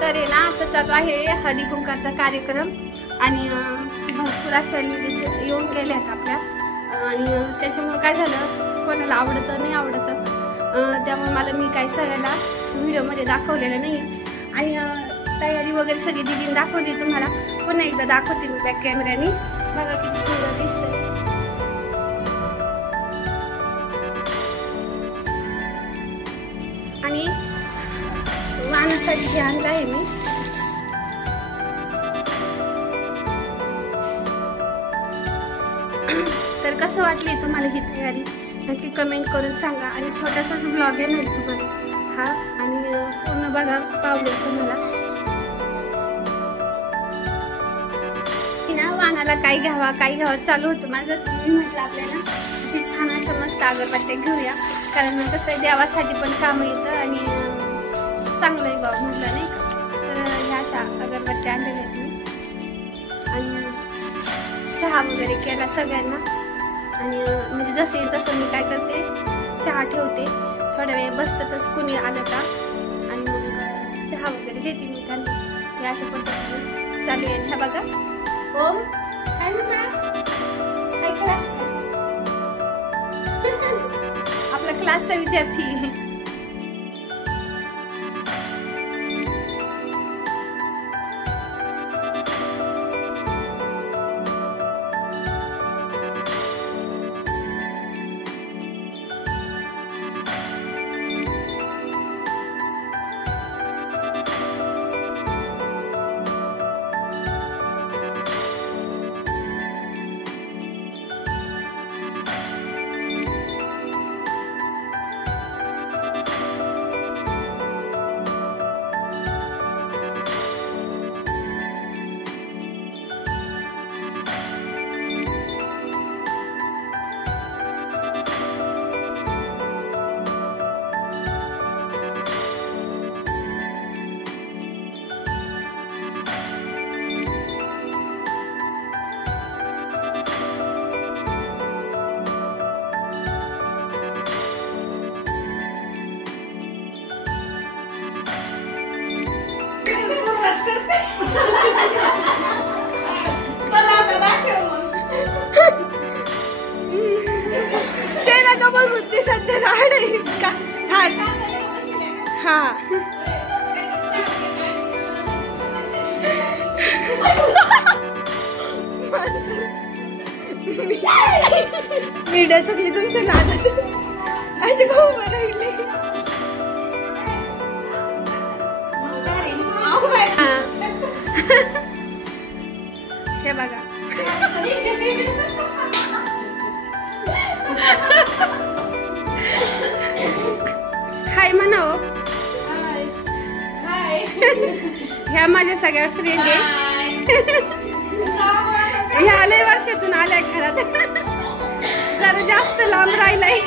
तर आहे ना आता चालू आहे हळदी कुंकाचा कार्यक्रम आणि भरपूर अशा लेडीज येऊन गेल्यात आपल्या आणि त्याच्यामुळे काय झालं कोणाला आवडतं नाही आवडतं त्यामुळे मला मी काही सगळ्याला व्हिडिओमध्ये दाखवलेलं नाही आणि तयारी वगैरे सगळी दिदीने दाखवली तुम्हाला पुन्हा एकदा दाखवते मी बॅक कॅमेऱ्याने बघा किती सुंदर दिसतंय आणि वाहनासाठी हे आणलं आहे मी तर कसं वाटली तुम्हाला ही तयारी नक्की कमेंट करून सांगा आणि छोटासाच ब्लॉग येणार तुम्हाला हा आणि पूर्ण बघा पावले तुम्हाला ना वाहनाला काय घ्यावा चालू होतं माझं मी म्हटलं आपल्याला की छान असं मस्त अगरबत्त्या घेऊया कारण कसं आहे देवासाठी पण काम येतं आणि चांगलं आहे बाबा म्हटलं नाही का तर ह्या अशा अगरबत्त्या आणलेल्या आहेत मी आणि चहा वगैरे केला सगळ्यांना आणि म्हणजे जसे येईल तसं मी काय करते चहा ठेवते थोड्या वेळ बसतातच कुणी आलं का आणि मग चहा वगैरे देते मी त्यांना हे अशा पद्धतीने चालू आहे ह्या बघा ओम काय काय क्लास आपला क्लासचा विद्यार्थी मीडिया चुकली तुमच्या नादात अशी खूप राहिले हे बघा हाय म्हणाव ह्या माझ्या सगळ्या फ्रेंड आहे ह्या लय वर्षातून आल्या घरात जरा जास्त लांब राहिलाय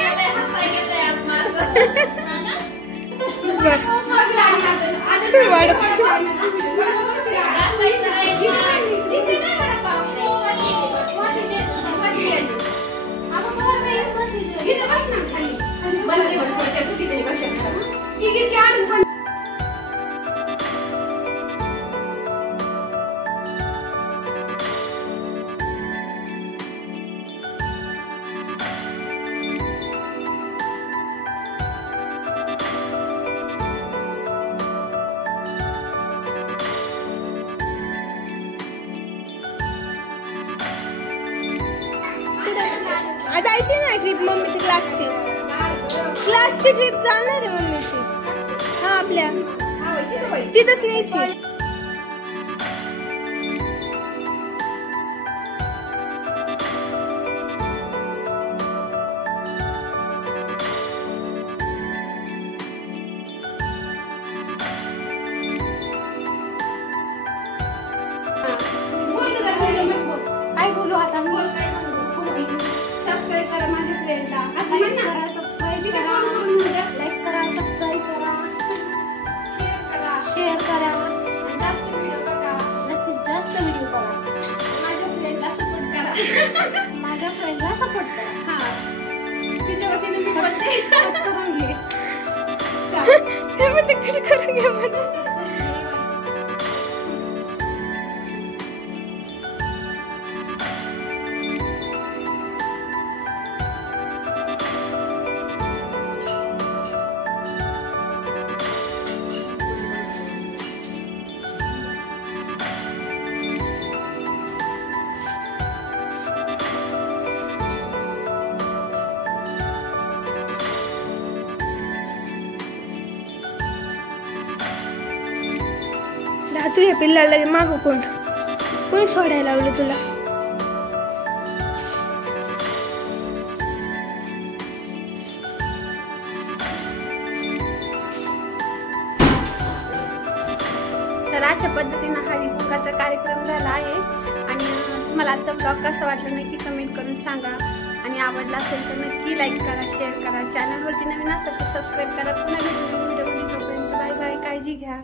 जायची ना ट्रिप मम्मीची क्लासची ट्रिप जाणार आहे मम्मीची हा आपल्या तिथंच न्यायची काय बोलू आता सबस्क्राईब करा माझ्या फ्रेंडला लाईक करा सबस्क्राईब करा शेअर करा आणि जास्त व्हिडिओ बघा जास्तीत जास्त व्हिडिओ बघा माझ्या फ्रेंडला सपोर्ट करा माझ्या फ्रेंडला सपोर्ट करा हा तिच्या वतीने मी बोलते कट करून घे ते म्हणते कट करून घे धातू या पिल्लाला मागू कोणी सोडायला लावलं तुला? तर अशा पद्धतीने हळदी कुंकाचा कार्यक्रम झाला आहे आणि तुम्हाला आजचा ब्लॉग कसा वाटला नक्की कमेंट करून सांगा आणि आवडला असेल तर नक्की लाईक करा, शेअर करा, चॅनलवरती नवीन असेल तर सबस्क्राईब करा. पुन्हा भेटू व्हिडिओ. तोपर्यंत बाय बाय, काळजी घ्या.